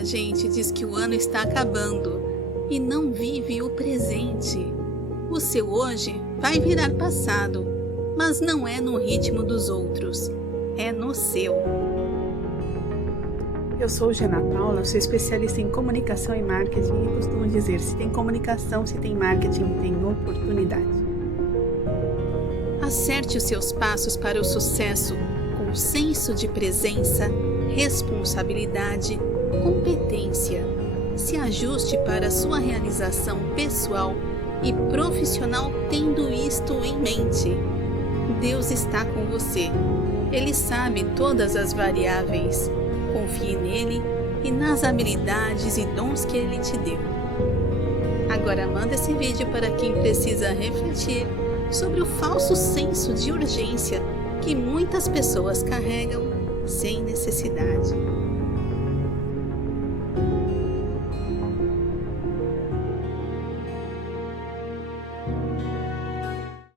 Muita gente diz que o ano está acabando e não vive o presente. O seu hoje vai virar passado, mas não é no ritmo dos outros, é no seu. Eu sou Jana Paula, sou especialista em comunicação e marketing e costumo dizer, se tem comunicação, se tem marketing, tem oportunidade. Acerte os seus passos para o sucesso com senso de presença, responsabilidade, competência. Se ajuste para a sua realização pessoal e profissional tendo isto em mente. Deus está com você. Ele sabe todas as variáveis. Confie nele e nas habilidades e dons que ele te deu. Agora manda esse vídeo para quem precisa refletir sobre o falso senso de urgência que muitas pessoas carregam sem necessidade.